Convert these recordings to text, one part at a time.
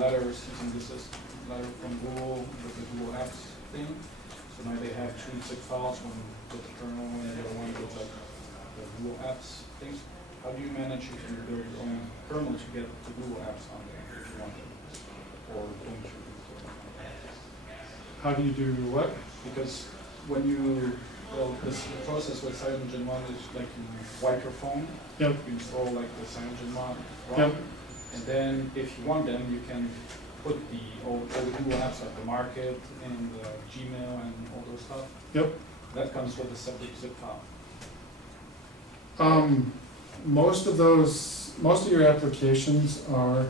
letters, using this is letter from Google with the Google Apps thing. So now they have two zip files, one with the kernel and the other one with the Google Apps things. How do you manage if you build your own kernel to get the Google Apps on there if you want it? Or don't you? How do you do what? Because when you, well, this process with CyanogenMod is like you wipe your phone, Yep. you install like the CyanogenMod ROM, Yep. and then if you want them, you can put all the Google apps like the Market and the Gmail and all those stuff. Yep. That comes with a separate zip file. Most of your applications are,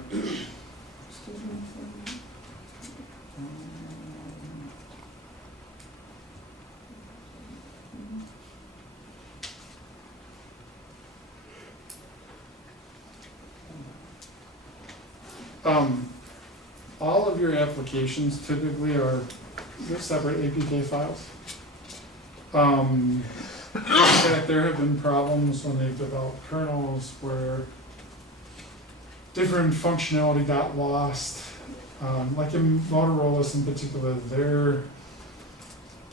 all of your applications typically are separate APK files. In fact, there have been problems when they've developed kernels where different functionality got lost. Like in Motorola's in particular, their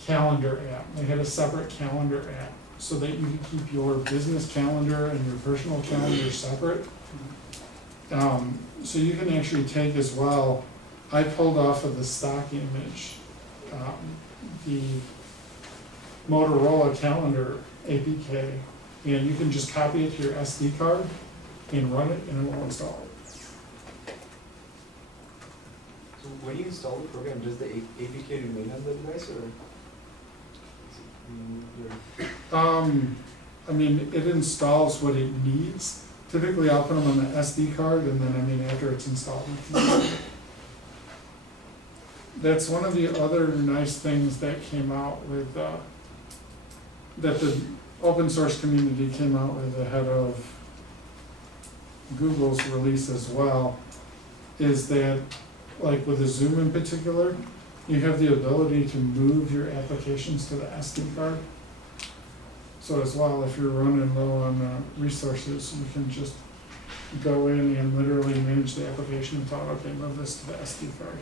calendar app, they had a separate calendar app so that you could keep your business calendar and your personal calendar separate. So you can actually take as well, I pulled off of the stock image, the Motorola calendar APK, and you can just copy it to your SD card and run it, and it will install it. So when you install the program, does the APK remain on the device, or? I mean, it installs what it needs. Typically, I'll put them on the SD card, and then, after it's installed, you can use it. That's one of the other nice things that came out with, that the open source community came out with ahead of Google's release as well, is that, like with the Zoom in particular, you have the ability to move your applications to the SD card. So as well, if you're running low on resources, you can just go in and literally manage the application and tell it, okay, move this to the SD card.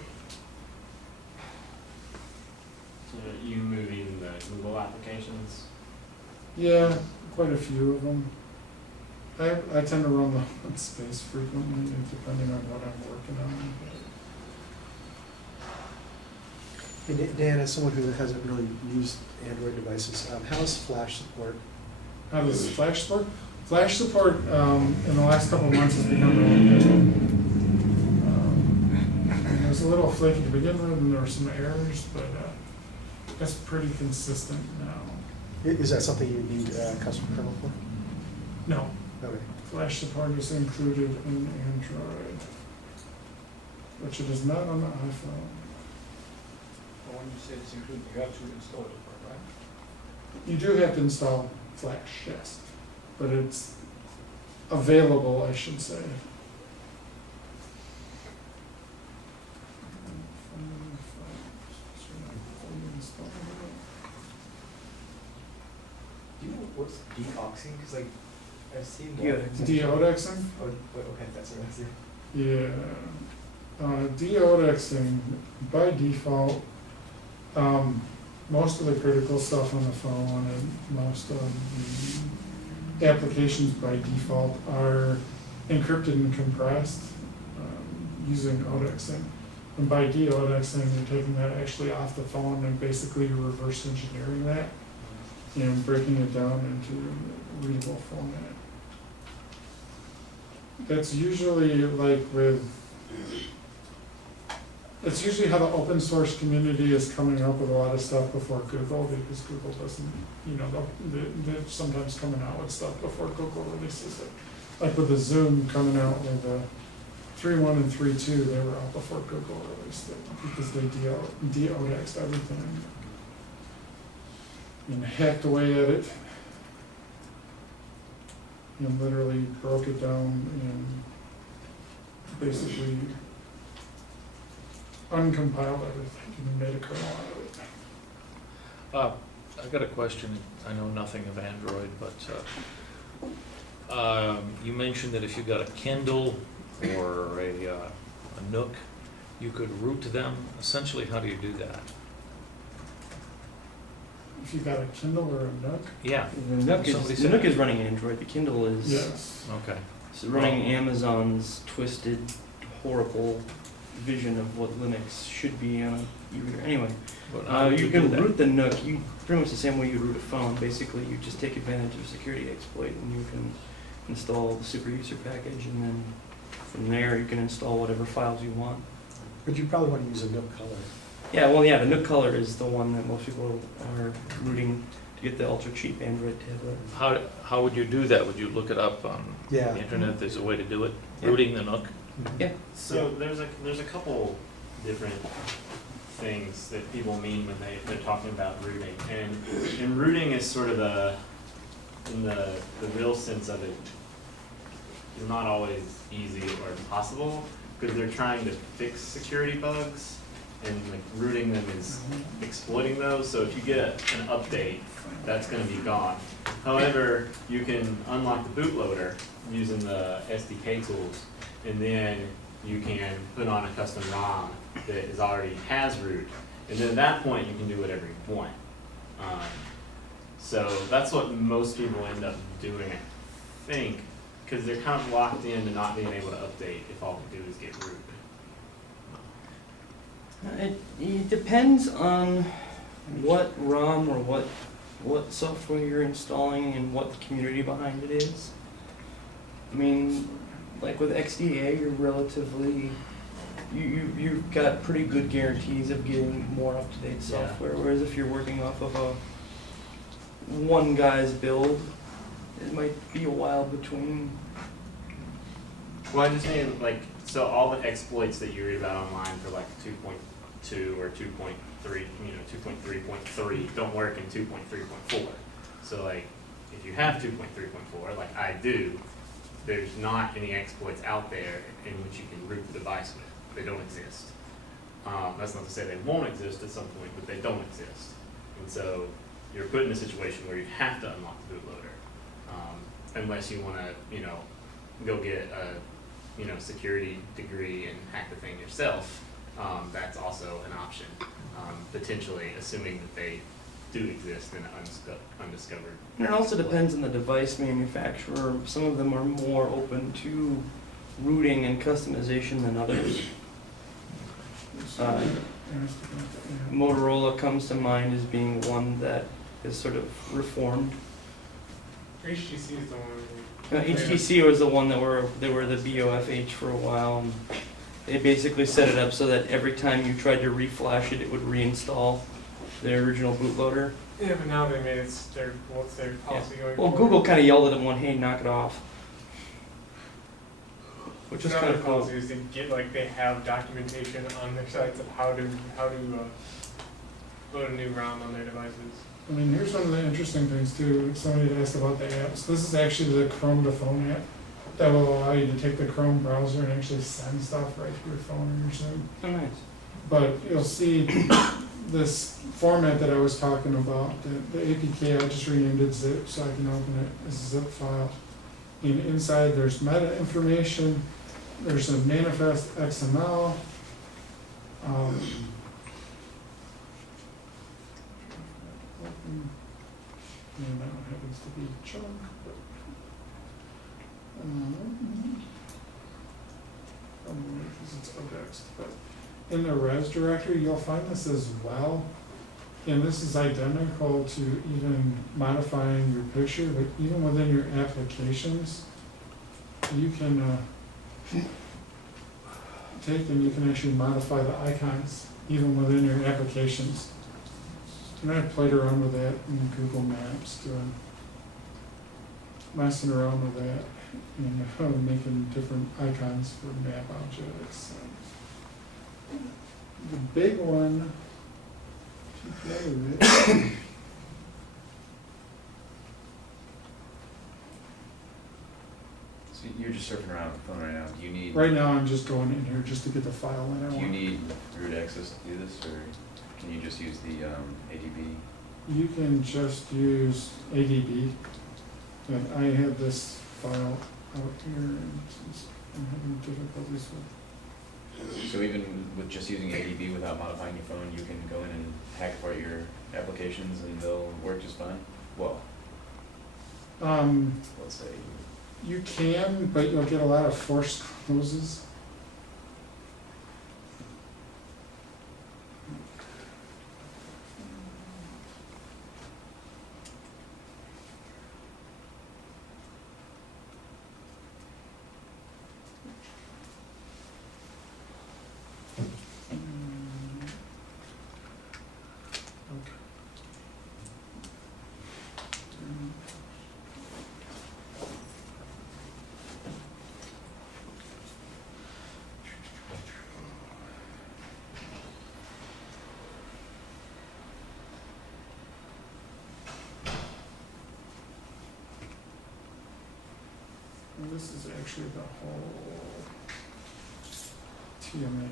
So you moving the Google applications? Yeah, quite a few of them. I tend to run low on space frequently, depending on what I'm working on. And Dan, as someone who hasn't really used Android devices, how's Flash support? How does Flash support? Flash support in the last couple of months has become really good. It was a little flaky to begin with, and there were some errors, but that's pretty consistent now. Is that something you need custom kernel for? No, Okay. Flash support is included in Android, which it is not on the iPhone. But when you say it's included, you have to install it, right? You do have to install Flash, yes, but it's available, I should say. Do you know what's deoxing? Because like, I've seen. Deodexing? Oh, okay, that's what I see. Yeah, deodexing by default, most of the critical stuff on the phone and most of the applications by default are encrypted and compressed using odexing. And by deodexing, you're taking that actually off the phone and basically you're reverse engineering that and breaking it down into readable format. That's usually like it's usually how the open source community is coming up with a lot of stuff before Google, because Google doesn't, they're sometimes coming out with stuff before Google releases it. Like with the Zoom coming out with the 3.1 and 3.2, they were out before Google released it because they de-odexed everything and hacked away at it and literally broke it down and basically uncompiled everything and made a kernel out of it. I've got a question. I know nothing of Android, but you mentioned that if you got a Kindle or a Nook, you could route to them. Essentially, how do you do that? If you got a Kindle or a Nook, Yeah, The Nook Somebody is, the said- Nook is running Android, the Kindle is yes. okay. running Amazon's twisted, horrible vision of what Linux should be on a e-reader. Anyway, But how would you do can that? root the Nook, you pretty much the same way you root a phone. Basically, you just take advantage of a security exploit and you can install the super user package, and then from there you can install whatever files you want. But you probably want to use a Nook color. Yeah, well, yeah, the Nook color is the one that most people are rooting to get the ultra cheap Android tablet. How would you do that? Would you look it up on Yeah. the internet? There's a way to do it? Yeah. Rooting the Nook? Yeah. So there's a couple different things that people mean when they're talking about rooting. And rooting is sort of in the real sense of it, is not always easy or possible, because they're trying to fix security bugs, and like rooting them is exploiting those. So if you get an update, that's going to be gone. However, you can unlock the bootloader using the SDK tools, and then you can put on a custom ROM that already has root, and then at that point you can do whatever you want. So that's what most people end up doing, I think, because they're kind of locked into not being able to update if all they do is get root. It depends on what ROM or what software you're installing and what the community behind it is. I mean, like with XDA, you're relatively, you've got pretty good guarantees of getting more up-to-date Yeah. software, whereas if you're working off of a one guy's build, it might be a while between. Well, I just mean, like, so all the exploits that you read about online for like 2.2 or 2.3, 2.3.3 don't work in 2.3.4. So like, if you have 2.3.4, like I do, there's not any exploits out there in which you can root the device with. They don't exist. That's not to say they won't exist at some point, but they don't exist. And so you're put in a situation where you have to unlock the bootloader, unless you want to, go get a, security degree and hack the thing yourself. That's also an option, potentially, assuming that they do exist in an undiscovered. And it also depends on the device manufacturer. Some of them are more open to rooting and customization than others. Motorola comes to mind as being one that is sort of reformed. HTC is the one. HTC was the one they were the BOFH for a while. And they basically set it up so that every time you tried to reflash it, it would reinstall the original bootloader. Yeah, but now they made it what's their policy going Well, forward? Google kind of yelled at them one, hey, knock it off. Which is Now kind their of cool. policy is to get, like, they have documentation on their sites of how to load a new ROM on their devices. I mean, here's one of the interesting things too. Somebody had asked about the apps. This is actually the Chrome to phone app that will allow you to take the Chrome browser and actually send stuff right to your phone or your Zoom. Oh, nice. But you'll see this format that I was talking about, the APK, I just renamed it zip so I can open it as a zip file. And inside there's meta information, there's a manifest XML. And that one happens to be chunk, but, because it's ODEX, but in the res directory, you'll find this as well. And this is identical to even modifying your picture, but even within your applications, you can take and you can actually modify the icons even within your applications. And I played around with that in Google Maps, doing messing around with that and making different icons for map objects. The big one, if you play with it, So you're just surfing around the phone right now. Do you need right now I'm just going in here just to get the file that I do you want. need root access to do this, or can you just use the ADB? You can just use ADB, and I have this file out here, and since I'm having difficulties with. So even with just using ADB without modifying your phone, you can go in and hack apart your applications and they'll work just fine? Well, let's say. You can, but you'll get a lot of forced closes. And this is actually the whole TMA.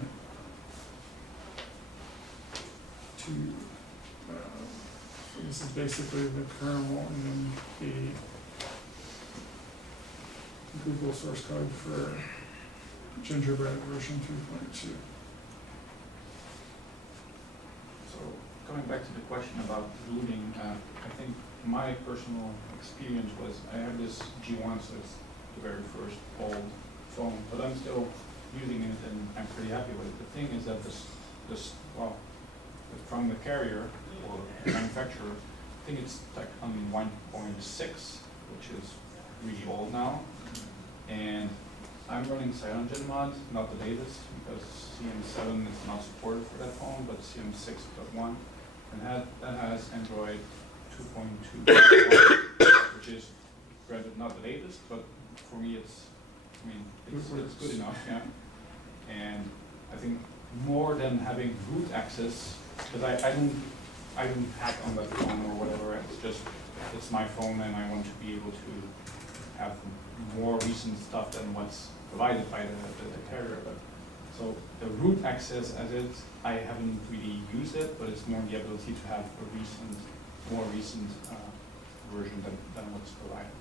This is basically the kernel and the Google source code for Gingerbread version 3.2. So coming back to the question about rooting, I think my personal experience was I have this G1, so it's the very first old phone, but I'm still using it and I'm pretty happy with it. The thing is that well, from the carrier or manufacturer, I think it's like on 1.6, which is really old now. And I'm running CyanogenMod, not the latest, because CM7 is not supported for that phone, but CM6.1, and that has Android 2.2, which is granted not the latest, but for me it's good enough, yeah. And I think more than having root access, because I don't hack on that phone or whatever, it's my phone and I want to be able to have more recent stuff than what's provided by the carrier. But so the root access as is, I haven't really used it, but it's more the ability to have a more recent version than what's provided.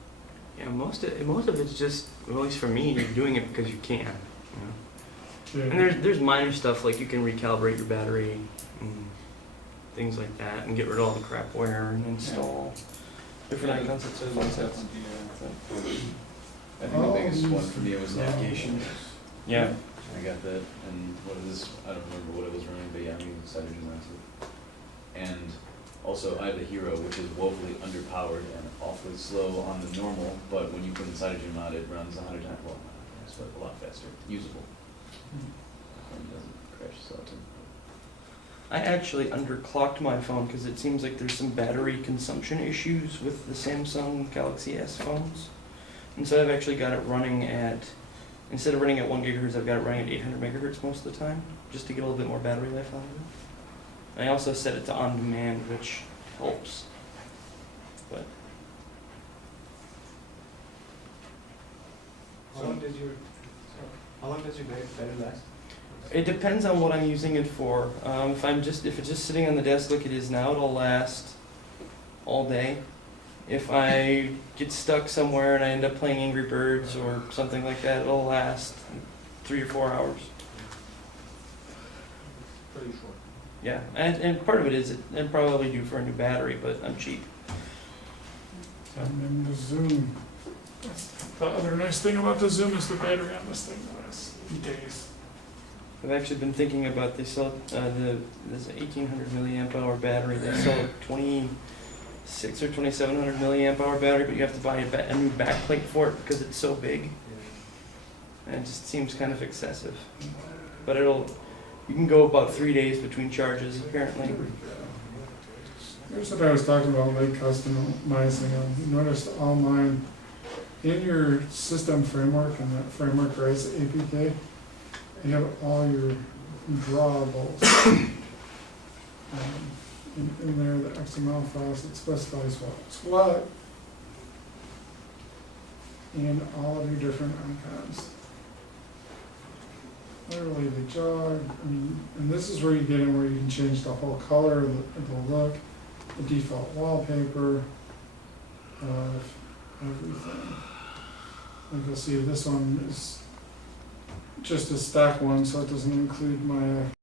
Yeah, most of it's just, well, at least for me, you're doing it because you can. You know? Yeah. And there's minor stuff like you can recalibrate your battery and things like that, and get rid of all the crapware and install different icons. It says it's definitely, I think the biggest one for me was navigation. Yeah. I got that, and what is this, I don't remember what it was running, but yeah, I'm using CyanogenMod. And also, I have the Hero, which is woefully underpowered and awfully slow on the normal, but when you put in CyanogenMod, it runs 100 times, well, but a lot faster, usable. And doesn't crash so often. I actually underclocked my phone because it seems like there's some battery consumption issues with the Samsung Galaxy S phones. And so I've actually got it running at, instead of running at 1 gigahertz, I've got it running at 800 megahertz most of the time, just to get a little bit more battery life out of it. I also set it to on demand, which helps. But How long does your battery last? it depends on what I'm using it for. If it's just sitting on the desk like it is now, it'll last all day. If I get stuck somewhere and I end up playing Angry Birds or something like that, it'll last 3 or 4 hours. pretty short. Yeah, and part of it is I'm probably due for a new battery, but I'm cheap. And then the Zoom. The other nice thing about the Zoom is the battery on this thing lasts days. I've actually been thinking about this 1800 milliamp hour battery. They sell a 26 or 2700 milliamp hour battery, but you have to buy a new backplate for it because it's so big. And it just seems kind of excessive. But you can go about 3 days between charges apparently. Here's what I was talking about, like customizing them. You notice all mine, in your system framework, and that framework writes APK, you have all your drawables. In there, the XML files, it specifies what's what, and all of your different icons. Literally the jog, and this is where you get in where you can change the whole color, the look, the default wallpaper of everything. Like you'll see this one is just a stack one, so it doesn't include my